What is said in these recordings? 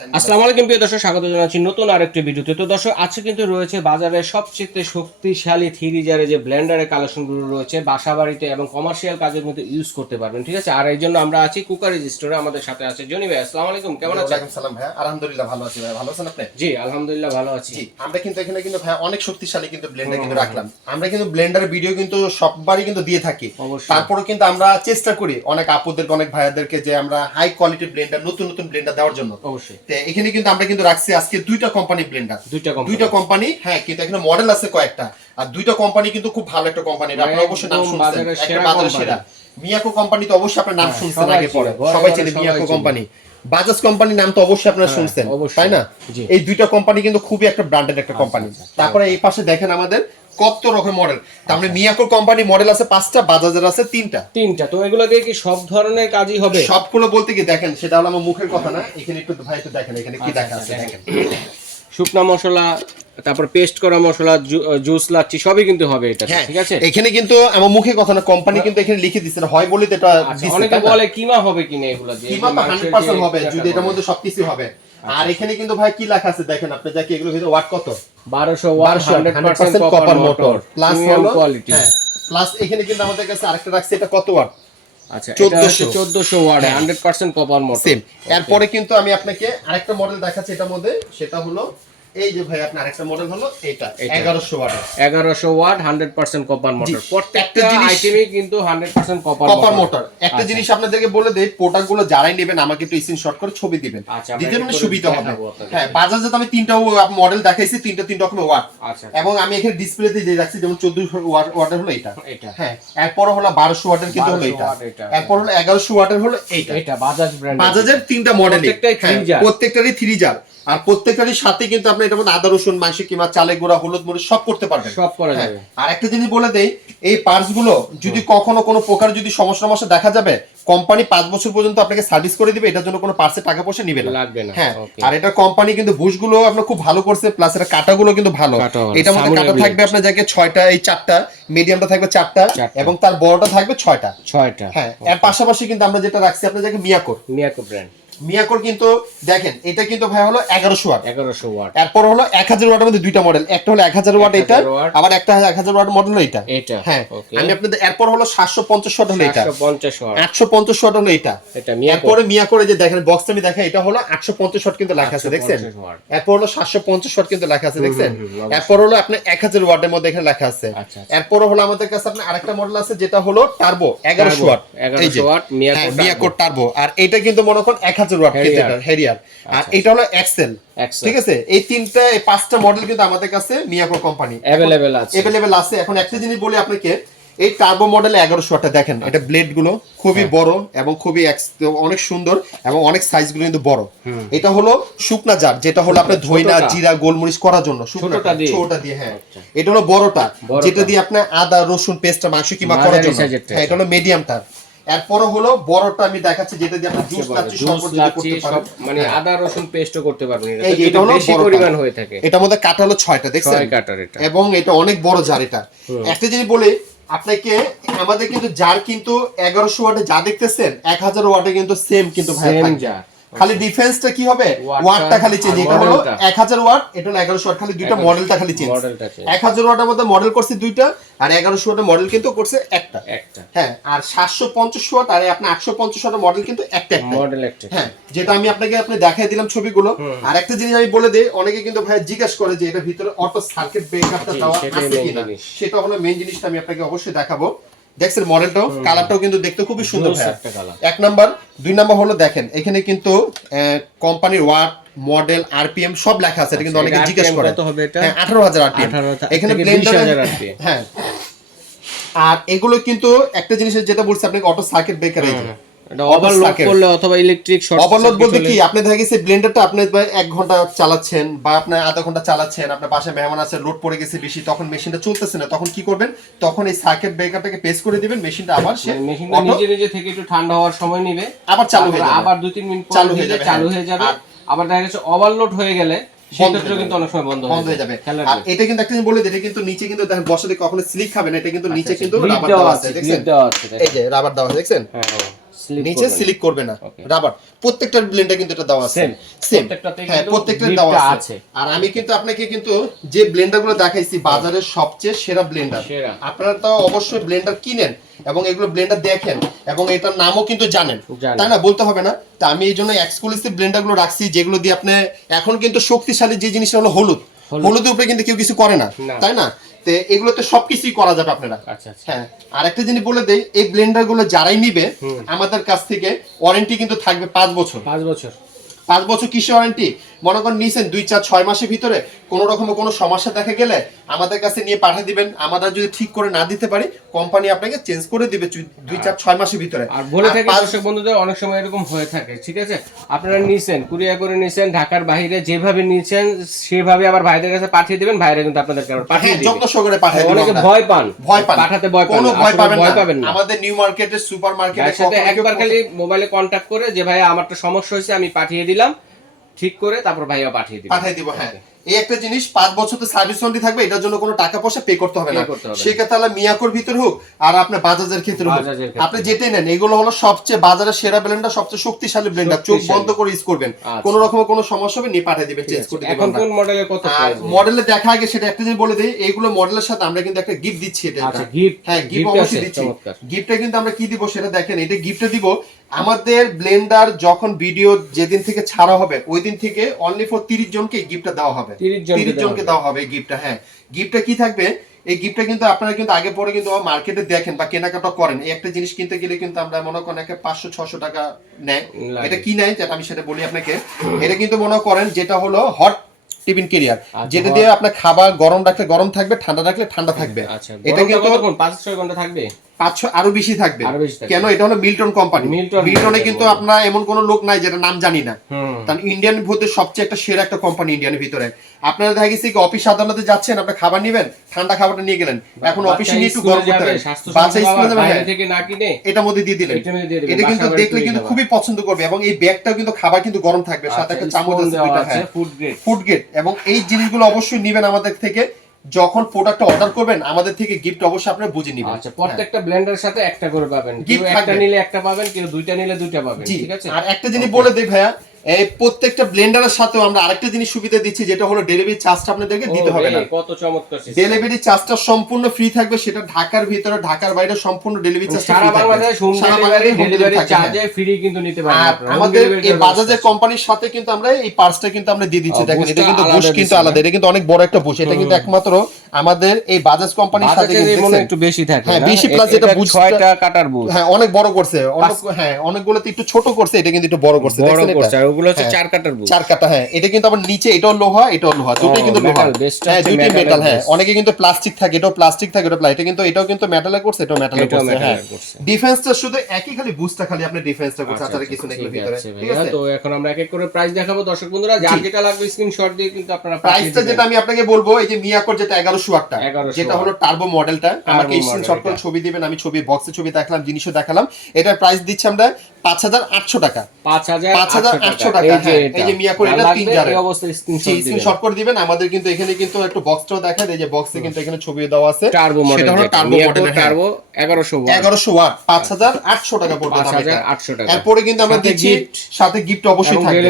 আসসালামু আলাইকুম প্রিয় দর্শক, স্বাগত জানাচ্ছি নতুন আরেকটি ভিডিওতে। তো দর্শক, আজকে কিন্তু রয়েছে বাজারে সবচেয়ে শক্তিশালী থ্রি-জারে যে ব্লেন্ডারের কালেকশনগুলো রয়েছে, বাসা বাড়িতে এবং কমার্শিয়াল কাজের মধ্যে ইউজ করতে পারবেন, ঠিক আছে। আর এই জন্য আমরা আছি কুকার স্টোরে। আমাদের সাথে আছে জনি ভাই। আসসালামু আলাইকুম, কেমন আছেন? ওয়ালাইকুম সালাম ভাই, আলহামদুলিল্লাহ ভালো আছি ভাই, ভালো আছেন আপনি? জি আলহামদুলিল্লাহ ভালো আছি। জি, আমরা কিন্তু এখানে কিন্তু ভাই অনেক শক্তিশালী কিন্তু ব্লেন্ডার কিন্তু রাখলাম। আমরা কিন্তু ব্লেন্ডারের ভিডিও কিন্তু সববারই কিন্তু দিয়ে থাকি। তারপরে কিন্তু আমরা চেষ্টা করি অনেক আপুদেরকে, অনেক ভাইয়াদেরকে যে আমরা হাই কোয়ালিটি ব্লেন্ডার, নতুন নতুন ব্লেন্ডার দেওয়ার জন্য। অবশ্যই। তো এখানে কিন্তু আমরা কিন্তু রাখছি আজকে দুইটা কোম্পানি ব্লেন্ডার, দুইটা কোম্পানি। হ্যাঁ, কিন্তু এখানে মডেল আছে কয়েকটা, আর দুইটা কোম্পানি কিন্তু খুব ভালো একটা কোম্পানি। আপনারা অবশ্যই নাম শুনছেন, একটা বাজারের সেরা মিয়াকো কোম্পানি, তো অবশ্যই আপনার নাম শুনছেন আগে পরে, সবাই চেনে মিয়াকো কোম্পানি। বাজাজ কোম্পানির নাম তো অবশ্যই আপনারা শুনছেন, তাই না? এই দুইটা কোম্পানি কিন্তু খুবই একটা ব্র্যান্ডেড একটা কোম্পানি। তারপরে এই পাশে দেখেন আমাদের কত রকম মডেল। তারপরে মিয়াকো কোম্পানি মডেল আছে 5টা, বাজাজের আছে 3টা। তো এগুলো দিয়ে কি সব ধরনের কাজই হবে? সবগুলো বলতে কি দেখেন, সেটা হলো আমার মুখের কথা না। এখানে একটু ভাই একটু দেখেন এখানে কি দেখা আছে, দেখেন শুকনা মশলা, তারপর পেস্ট করা মশলা, জুস লাচ্ছি সবই কিন্তু হবে এটা, ঠিক আছে। এখানে কিন্তু আমার মুখে কথা না, কোম্পানি কিন্তু এখানে লিখে দিচ্ছে, হয় বলে তো এটা দিচ্ছে। অনেকে বলে কিমা হবে কিনা, এগুলো দিয়ে কিমা তো 100% হবে যদি এটার মধ্যে সবকিছু হবে। আর এখানে কিন্তু ভাই কি লেখা আছে দেখেন আপনি, দেখি এগুলো ভিতরে ওয়াট কত, 1200 watt 100% copper motor plus quality. হ্যাঁ, প্লাস এখানে কিন্তু আমাদের কাছে আরেকটা রাখছে, এটা কত ওয়াট? আচ্ছা, 1400 ওয়াট 100% কপার মোটর। সেম। এরপরে কিন্তু আমি আপনাকে আরেকটা মডেল দেখাচ্ছি এটার মধ্যে, সেটা হলো এই যে ভাই আপনার আরেকটা মডেল হলো এটা 1100 ওয়াট। 1100 watt 100% copper motor. প্রত্যেকটা আইটেমই কিন্তু 100% কপার মোটর। একটা জিনিস আপনাদেরকে বলে দেই, প্রোডাক্টগুলো যারাই নেবেন আমাকে একটু স্ক্রিনশট করে ছবি দিবেন, দিতে মানে সুবিধা হবে। হ্যাঁ, বাজাজে তো আমি 3টা মডেল দেখাইছি, 3 রকমের ওয়াট। এবং আমি এখানে ডিসপ্লেতে দিয়ে রাখছি, যেমন 1400 ওয়াটের হলো এটা। হ্যাঁ, এরপর হলো 1200 ওয়াটের কিন্তু হলো এটা। এরপর হলো 1100 ওয়াটের হলো এইটা। এটা বাজাজ ব্র্যান্ড, বাজাজের 3টা মডেল, প্রত্যেকটারই 3 জার। আর প্রত্যেকটারই সাথে কিন্তু আপনি এটার মধ্যে আদা রসুন মাংস কিংবা চালে গুঁড়া হলুদ মরিচ সব করতে পারবেন, সব করা যাবে। আর একটা জিনিস বলে দেই, এই পার্টস গুলো যদি কখনো কোনো প্রকার যদি সমস্যা দেখা যাবে, কোম্পানি 5 বছর পর্যন্ত আপনাকে সার্ভিস করে দিবে। এটার জন্য কোনো পার্টসে টাকা পয়সা নিবে না, লাগবে না। হ্যাঁ, আর এটা কোম্পানি কিন্তু বুশগুলো আপনার খুব ভালো করছে, প্লাস এটা কাটাগুলো কিন্তু ভালো। এটার মধ্যে কাটা থাকবে আপনার জায়গায় 6টা, এই 4টা, মিডিয়ামটা থাকবে 4টা, এবং তার বড়টা থাকবে 6টা। হ্যাঁ, এর পাশাপাশি কিন্তু আমরা যেটা রাখছি আপনার জায়গায় মিয়াকো ব্র্যান্ড। মিয়াকোর কিন্তু দেখেন এটা কিন্তু ভাই হলো 1100 ওয়াট। এরপর হলো 1000 ওয়াটের মধ্যে দুইটা মডেল, একটা হলো 1000 ওয়াট এটা, আবার একটা 1000 ওয়াট মডেল হলো এটা। হ্যাঁ, আমি আপনাদের এরপর হলো 750 ওয়াট হলো এটা, 850 ওয়াট হলো এটা। এরপরে মিয়াকোর যে দেখেন বক্সটা আমি দেখাই, এটা হলো 850 ওয়াট কিন্তু লেখা আছে, দেখছেন। এরপর হলো 750 ওয়াট কিন্তু লেখা আছে, দেখছেন। এরপর হলো আপনার 1000 ওয়াটের মধ্যে এখানে লেখা আছে। এরপর হলো আমাদের কাছে আপনার আরেকটা মডেল আছে যেটা হলো টার্বো 1100 ওয়াট, 1100 ওয়াট মিয়াকোর টার্বো। আর এটা কিন্তু মনে করেন 1000 ওয়াট হেরিয়ার। আর এটা হলো এক্সেল, ঠিক আছে। এই 5টা মডেল কিন্তু আমাদের কাছে মিয়াকো কোম্পানি अवेलेबल আছে। এখন একটা জিনিস বলি আপনাকে, এই টার্বো মডেলে 1100 ওয়াটটা দেখেন, এটা ব্লেড গুলো খুবই বড় এবং খুবই অনেক সুন্দর, এবং অনেক সাইজ গুলো কিন্তু বড়। এটা হলো শুকনা জার, যেটা হলো আপনার ধইনা জিরা গোলমরিচ করার জন্য ছোটটা দিয়ে। হ্যাঁ, এটা হলো বড়টা, যেটা দিয়ে আপনি আদা রসুন পেস্ট মাংস কিমা করার জন্য। হ্যাঁ, এটা হলো মিডিয়ামটা। এরপর হলো বড়টা আমি দেখাচ্ছি, যেটা দিয়ে আপনি জুস লাচ্ছি সব মানে আদা রসুন পেস্টও করতে পারবেন। এটা হলো বেশি পরিমাণ হয়ে থাকে। এটার মধ্যে কাটা হলো 6টা, দেখছেন, 6 কাটার এটা, এবং এটা অনেক বড় জার। এটা একটা জিনিস বলি আপনাকে, আমাদের কিন্তু জার কিন্তু 1100 ওয়াটে যা দেখতেছেন 1000 ওয়াটে কিন্তু সেম কিন্তু ভাই থাকবে। খালি ডিফারেন্সটা কি হবে, ওয়াটটা খালি চেঞ্জ। এটা হলো 1000 ওয়াট, এটা হলো 1100 ওয়াট, খালি দুইটা মডেলটা খালি চেঞ্জ। 1000 ওয়াটের মধ্যে মডেল করছে দুইটা, আর 1100 ওয়াটের মডেল কিন্তু করছে একটা। হ্যাঁ, আর 750 ওয়াট আর আপনি 850 ওয়াটের মডেল কিন্তু একটা মডেল একটা। হ্যাঁ, যেটা আমি আপনাকে দেখাই দিলাম ছবিগুলো। আর একটা জিনিস আমি বলে দেই, অনেকে কিন্তু ভাই জিজ্ঞাসা করে যে এটা ভিতরে অটো সার্কিট ব্রেকারটা দেওয়া আছে কিনা, সেটা হলো মেইন জিনিসটা আমি আপনাকে অবশ্যই দেখাবো। দেখছেন মডেলটাও, কালারটাও কিন্তু দেখতে খুবই সুন্দর ভাই, এক নাম্বার। 2 নাম্বার হলো দেখেন এখানে কিন্তু কোম্পানির ওয়াট মডেল আরপিএম সব লেখা আছে। এটা কিন্তু অনেকে জিজ্ঞাসা করে হ্যাঁ 18000 আরপিএম, এখানে ব্লেন্ডার। হ্যাঁ, আর এগুলো কিন্তু একটা জিনিস যেটা বলছি আপনাকে, অটো সার্কিট ব্রেকার। এই এটা ওভারলোড করলে অথবা ইলেকট্রিক শর্ট, ওভারলোড বলতে কি, আপনি দেখা গেছে ব্লেন্ডারটা আপনি 1 ঘন্টা চালাচ্ছেন বা আপনি আধা ঘন্টা চালাচ্ছেন, আপনার বাসায় মেহমান আছে, লোড পড়ে গেছে বেশি, তখন মেশিনটা চলতেছে না, তখন কি করবেন, তখন এই সার্কিট ব্রেকারটাকে প্রেস করে দিবেন, মেশিনটা আবার মেশিনটা নিজে থেকে একটু ঠান্ডা হওয়ার সময় নেবে, আবার চালু হয়ে যাবে, আবার 2-3 মিনিট পর চালু হয়ে যাবে। আবার দেখা গেছে ওভারলোড হয়ে গেলে সেক্ষেত্রে কিন্তু অনেক সময় বন্ধ হয়ে যাবে। আর এটা কিন্তু একটা জিনিস বলে দিই, এটা কিন্তু নিচে কিন্তু দেখেন বসাতে কখনো স্লিপ খাবে না, এটা কিন্তু নিচে কিন্তু রাবার দেওয়া আছে, দেখছেন, এই যে রাবার দেওয়া আছে, দেখছেন। নিচে স্লিপ করবে না, রাবার প্রত্যেকটা ব্লেন্ডার কিন্তু এটা দেওয়া আছে সেম, হ্যাঁ প্রত্যেকটা দেওয়া আছে। আর আমি কিন্তু আপনাকে কিন্তু যে ব্লেন্ডারগুলো দেখাইছি বাজারের সবচেয়ে সেরা ব্লেন্ডার, আপনারা তো অবশ্যই ব্লেন্ডার কিনেন এবং এগুলো ব্লেন্ডার দেখেন এবং এটার নামও কিন্তু জানেন, তাই না? বলতে হবে না। তা আমি এই জন্য এক্সক্লুসিভ ব্লেন্ডারগুলো রাখছি যেগুলো দিয়ে আপনি এখন কিন্তু শক্তিশালী যে জিনিসটা হলো হলুদের উপরে কিন্তু কেউ কিছু করে না, তাই না? তো এগুলোতে সবকিছুই করা যাবে আপনারা। হ্যাঁ, আর একটা জিনিস বলে দেই, এই ব্লেন্ডার গুলো যারাই নিবে আমাদের কাছ থেকে ওয়ারেন্টি কিন্তু থাকবে 5 বছর। 5 বছর কিসে ওয়ারেন্টি? মনে করেন নিছেন 2-4-6 মাসের ভিতরে কোনো রকম কোনো সমস্যা দেখা গেলে আমাদের কাছে নিয়ে পাঠিয়ে দিবেন, আমরা যদি ঠিক করে না দিতে পারি কোম্পানি আপনাকে চেঞ্জ করে দিবে 2-4-6 মাসের ভিতরে। আর বলে থাকি দর্শক বন্ধুদের, অনেক সময় এরকম হয়ে থাকে, ঠিক আছে? আপনারা নিছেন, কুরিয়ার করে নিছেন, ঢাকার বাইরে যেভাবে নিছেন সেভাবে আবার ভাইদের কাছে পাঠিয়ে দিবেন, ভাইরা কিন্তু আপনাদের কাছে পাঠিয়ে দিবে, যত্ন সহকারে পাঠিয়ে দিবেন। অনেকে ভয় পান পাঠাতে, কোনো ভয় পাবেন না। আমাদের নিউ মার্কেটের সুপার মার্কেটের সাথে একবার খালি মোবাইলে কন্টাক্ট করে যে ভাই আমার একটা সমস্যা হয়েছে আমি পাঠিয়ে দিলাম, ঠিক করে তারপর ভাইয়া পাঠিয়ে দিব। হ্যাঁ, এই একটা জিনিস 5 বছর তো সার্ভিস ওয়ারেন্টি থাকবে, এটার জন্য কোনো টাকা পয়সা পে করতে হবে না। সেক্ষেত্রে মিয়াকোর ভিতর হোক আর আপনার বাজাজের ক্ষেত্রে হোক, আপনি যেটাই নেন এগুলো হলো সবচেয়ে বাজারের সেরা ব্লেন্ডার, সবচেয়ে শক্তিশালী ব্লেন্ডার। চোখ বন্ধ করে ইউজ করবেন, কোনো রকম কোনো সমস্যা হবে নিয়ে পাঠিয়ে দিবেন, চেঞ্জ করে দিবেন। এখন কোন মডেলের কত প্রাইস? মডেলে দেখা আগে সেটা একটা জিনিস বলে দেই, এইগুলো মডেলের সাথে আমরা কিন্তু একটা গিফট দিচ্ছি। এটা আচ্ছা, গিফট? হ্যাঁ, গিফট অবশ্যই দিচ্ছি। গিফটটা কিন্তু আমরা কি দিব সেটা দেখেন, এটা গিফটে দিব আমাদের ব্লেন্ডার যখন ভিডিও যেদিন থেকে ছাড়া হবে ওই দিন থেকে অনলি ফর 30 জনকে গিফটটা দেওয়া হবে। 30 জনকে দেওয়া হবে গিফটটা। হ্যাঁ, গিফটটা কি থাকবে? এই গিফটটা কিন্তু আপনারা কিন্তু আগে পরে কিন্তু মার্কেটে দেখেন বা কেনাকাটা করেন, এই একটা জিনিস কিনতে গেলে কিন্তু আমরা মনে করেন 500-600 টাকা নেয়। এটা কি নেয় যেটা আমি সেটা বলি আপনাকে। এটা কিন্তু মনে করেন যেটা হলো হট টিফিন ক্যারিয়ার, যেটা দিয়ে আপনার খাবার গরম রাখলে গরম থাকবে, ঠান্ডা রাখলে ঠান্ডা থাকবে। এটা কিন্তু 5-6 ঘন্টা থাকবে, 500 আরো বেশি থাকবে। কেন? এটা হলো মিল্টন কোম্পানি। মিল্টনে কিন্তু আপনার এমন কোন লোক নাই যেটা নাম জানি না, কারণ ইন্ডিয়ান ভিতরে সবচেয়ে একটা সেরা একটা কোম্পানি ইন্ডিয়ানের ভিতরে। আপনারা দেখা গেছে কি অফিস আদালতে যাচ্ছেন, আপনি খাবার নেবেন, ঠান্ডা খাবারটা নিয়ে গেলেন, এখন অফিসে নিয়ে একটু গরম করতে হবে, বাচ্চা স্কুলে যাবে বাইরে থেকে না কিনে এটার মধ্যে দিয়ে দিলেন। এটা কিন্তু দেখলে কিন্তু খুবই পছন্দ করবে এবং এই ব্যাগটাও কিন্তু খাবার কিন্তু গরম থাকবে, সাথে একটা চামচ আছে দুইটা। হ্যাঁ, ফুড গ্রেড। এবং এই জিনিসগুলো অবশ্যই নেবেন আমাদের থেকে। যখন প্রোডাক্ট অর্ডার করবেন আমাদের থেকে গিফট অবশ্যই আপনারা বুঝে নেবেন। আচ্ছা, প্রত্যেকটা ব্লেন্ডারের সাথে একটা করে পাবেন, কেউ একটা নিলে একটা পাবেন, কেউ দুইটা নিলে দুইটা পাবেন, ঠিক আছে? আর একটা জিনিস বলে দেই ভাইয়া, এই প্রত্যেকটা ব্লেন্ডারের সাথেও আমরা আরেকটা জিনিস সুবিধা দিচ্ছি, যেটা হলো ডেলিভারি চার্জটা আপনাদেরকে দিতে হবে না। কত চমৎকার সিস্টেম! ডেলিভারি চার্জটা সম্পূর্ণ ফ্রি থাকবে, সেটা ঢাকার ভিতরে ঢাকার বাইরে সম্পূর্ণ ডেলিভারি চার্জ ফ্রি থাকবে। সারা বাংলাদেশ হোম ডেলিভারি চার্জে ফ্রি কিন্তু নিতে পারবেন আপনারা। আমাদের এই বাজাজের কোম্পানির সাথে কিন্তু আমরা এই পার্টসটা কিন্তু আমরা দিয়ে দিচ্ছি। দেখেন, এটা কিন্তু বুশ কিন্তু আলাদা, এটা কিন্তু অনেক বড় একটা বুশ। এটা কিন্তু একমাত্র আমাদের এই বাজাজ কোম্পানির সাথে কিন্তু মনে একটু বেশি থাকে। হ্যাঁ, বেশি প্লাস এটা বুশ 6টা কাটার বুশ। হ্যাঁ, অনেক বড় করছে। হ্যাঁ, অনেকগুলোতে একটু ছোট করছে, এটা কিন্তু একটু বড় করছে। দেখেন, এটা আর ওগুলো হচ্ছে 4 কাটার বুশ। 4 কাটা। হ্যাঁ, এটা কিন্তু আবার নিচে এটাও লোহা, এটাও লোহা, দুটোই কিন্তু লোহা। হ্যাঁ, দুটোই মেটাল। হ্যাঁ, অনেকে কিন্তু প্লাস্টিক থাকে, এটাও প্লাস্টিক থাকে, এটা কিন্তু এটাও কিন্তু মেটালে করছে, এটাও মেটালে করছে। হ্যাঁ, ডিফেন্সটা শুধু একই, খালি বুস্টটা খালি আপনি ডিফেন্সটা করছে, আর কিছু নেই এর ভিতরে। ঠিক আছে, তো এখন আমরা এক এক করে প্রাইস দেখাবো দর্শক বন্ধুরা, যার যেটা লাগবে স্ক্রিনশট দিয়ে কিন্তু আপনারা প্রাইসটা যেটা আমি আপনাকে বলবো, এই যে মিয়াকোর যেটা 1100 ওয়াটটা, যেটা হলো টার্বো মডেলটা, আমাকে স্ক্রিনশট করে ছবি দিবেন, আমি ছবি বক্সে ছবি দেখালাম, জিনিসও দেখালাম। এটার প্রাইস দিচ্ছি আমরা 5800 টাকা। 5800 টাকা। এই যে মিয়াকোর এটা 3 জারের এই অবস্থায় স্ক্রিনশট করে দিবেন। আমাদের কিন্তু এখানে কিন্তু একটু বক্সটাও দেখায়, এই যে বক্সে কিন্তু এখানে ছবি দেওয়া আছে, টার্বো মডেল, সেটা হলো টার্বো মডেল, টার্বো 1100 ওয়াট 5800 টাকা পড়বে। 5800 টাকা। এরপরে কিন্তু আমরা দিচ্ছি সাথে গিফট অবশ্যই থাকবে,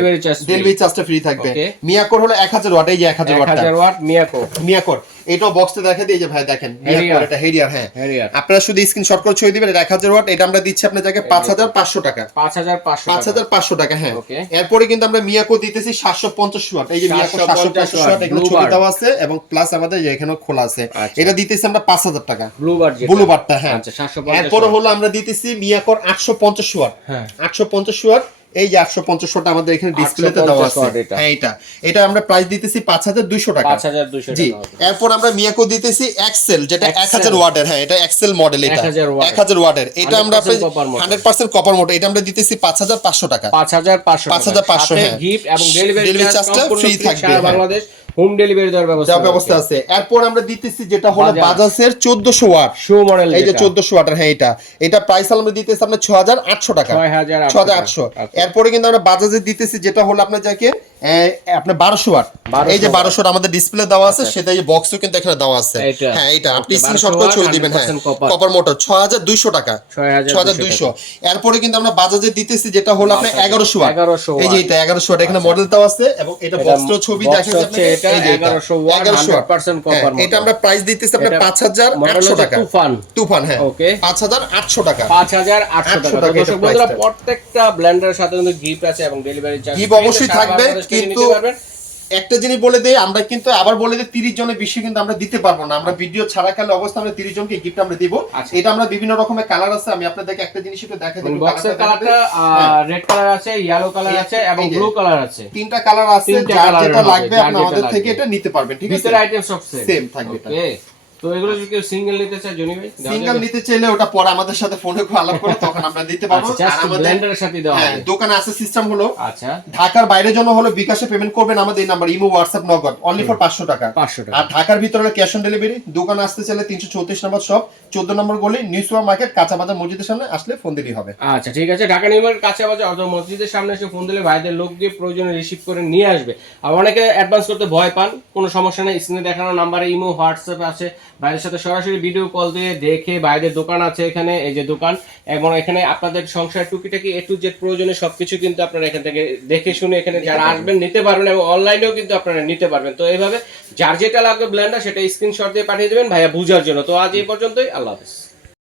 ডেলিভারি চার্জটা ফ্রি থাকবে। মিয়াকোর হলো 1000 ওয়াট, এই যে 1000 ওয়াট মিয়াকোর। এটাও বক্সে দেখা দিয়ে যে ভাই দেখেন, মিয়াকোর এটা হেরিয়ার। হ্যাঁ, আপনারা শুধু স্ক্রিনশট করে ছবি দিবেন, এটা 1000 ওয়াট। এটা আমরা দিচ্ছি আপনার জায়গায় 5500 টাকা। 5500 টাকা। হ্যাঁ, এরপরে কিন্তু আমরা মিয়াকো দিতেছি 750 ওয়াট, এই যে মিয়াকো 750 ওয়াট, এগুলো ছবি দেওয়া আছে এবং প্লাস আমাদের এখানেও খোলা আছে। এটা দিতেছি আমরা 5000 টাকা, ব্লু বারটা। হ্যাঁ, এরপরে হলো আমরা দিতেছি মিয়াকোর 850 ওয়াট। হ্যাঁ, 850 ওয়াট, এই যে 850 ওয়াট আমাদের এখানে ডিসপ্লেতে দেওয়া আছে। হ্যাঁ, এটা আমরা প্রাইস দিতেছি 5200 টাকা। 5200 জি। এরপর আমরা মিয়াকো দিতেছি এক্সেল, যেটা 1000 ওয়াটের। হ্যাঁ, এটা এক্সেল মডেল, এটা 1000 ওয়াটের। এটা আমরা 100% কপার মোটর, এটা আমরা দিতেছি 5500 টাকা। 5500। হ্যাঁ, গিফট এবং ডেলিভারি চার্জটা ফ্রি থাকবে। বাংলাদেশ হোম ডেলিভারি দেওয়ার ব্যবস্থা আছে। এরপর আমরা দিতেছি যেটা হলো বাজাজের 1400 ওয়াট শো মডেল, এই যে 1400 ওয়াটের। হ্যাঁ, এটা প্রাইস আমরা দিতেছি আপনার 6800 টাকা। 6800। এরপরে কিন্তু আমরা বাজাজের দিতেছি যেটা হলো আপনার যাকে আপনার 1200 ওয়াট, এই যে 1200 ওয়াট আমাদের ডিসপ্লে দেওয়া আছে, সেটা এই বক্সও কিন্তু এখানে দেওয়া আছে। হ্যাঁ এটা আপনি স্ক্রিনশট করে ছড়িয়ে দিবেন। হ্যাঁ কপার মোটর 6200 টাকা, 6200। এরপরে কিন্তু আমরা বাজাজে দিতেছি যেটা হলো আপনার 1100 ওয়াট, এই যে এটা 1100 ওয়াট, এখানে মডেল দেওয়া আছে এবং এটা বক্সটাও ছবি দেখা যাচ্ছে, এই যে 1100 ওয়াট 100% কপার মোটর। এটা আমরা প্রাইস দিতেছি আপনার 5800 টাকা। তুফান হ্যাঁ ওকে 5800 টাকা, 5800 টাকা। দর্শক বন্ধুরা প্রত্যেকটা ব্লেন্ডারের সাথে কিন্তু গিফট আছে এবং ডেলিভারি চার্জ গিফট অবশ্যই থাকবে, কিন্তু একটা জিনিস বলে দেই, আমরা কিন্তু আবার বলে দেই 30 জনের বেশি কিন্তু আমরা দিতে পারবো না। আমরা ভিডিও ছাড়া কালে অবস্থা আমরা 30 জনকে গিফট আমরা দিব। এটা আমরা বিভিন্ন রকমের কালার আছে, আমি আপনাদেরকে একটা জিনিস একটু দেখাই দেব। বক্সের কালারটা রেড কালার আছে, ইয়েলো কালার আছে এবং ব্লু কালার আছে, তিনটা কালার আছে, যার যেটা লাগবে আপনি আমাদের থেকে এটা নিতে পারবেন। ঠিক আছে, ভিতরে আইটেম সব সেম থাকবে। ওকে, তো এগুলো যদি কেউ সিঙ্গেল নিতে চায় জনি ভাই, সিঙ্গেল নিতে চাইলে ওটা পরে আমাদের সাথে ফোনে আলাপ করে তখন আমরা দিতে পারবো। আর আমাদের ব্লেন্ডারের সাথে দেওয়া হবে। দোকানে আছে সিস্টেম হলো, আচ্ছা ঢাকার বাইরের জন্য হলো বিকাশে পেমেন্ট করবেন আমাদের এই নাম্বার, ইমো হোয়াটসঅ্যাপ নগদ, অনলি ফর 500 টাকা। আর ঢাকার ভিতরে হলো ক্যাশ অন ডেলিভারি। দোকানে আসতে চাইলে 334 নম্বর শপ, 14 নম্বর গলি, নিউ সুপার মার্কেট, কাঁচা বাজার মসজিদের সামনে আসলে ফোন দিলেই হবে। আচ্ছা ঠিক আছে, ঢাকা নিউ মার্কেট কাঁচা বাজার অথবা মসজিদের সামনে এসে ফোন দিলে ভাইদের লোক দিয়ে প্রয়োজনে রিসিভ করে নিয়ে আসবে। আর অনেকে অ্যাডভান্স করতে ভয় পান, কোনো সমস্যা নেই, স্ক্রিনে দেখানো নাম্বারে ইমো হোয়াটসঅ্যাপ আছে, ভাইদের সাথে সরাসরি ভিডিও কল দিয়ে দেখে, ভাইদের দোকান আছে এখানে, এই যে দোকান, এবং এখানে আপনাদের সংসার টুকিটাকি A to Z প্রয়োজনে সবকিছু কিন্তু আপনারা এখান থেকে দেখে শুনে এখানে যারা আসবেন নিতে পারবেন, এবং অনলাইনেও কিন্তু আপনারা নিতে পারবেন। তো এইভাবে যার যেটা লাগবে ব্লেন্ডার সেটা স্ক্রিনশট দিয়ে পাঠিয়ে দেবেন ভাইয়া বুঝার জন্য। তো আজ এই পর্যন্তই, আল্লাহ হাফেজ।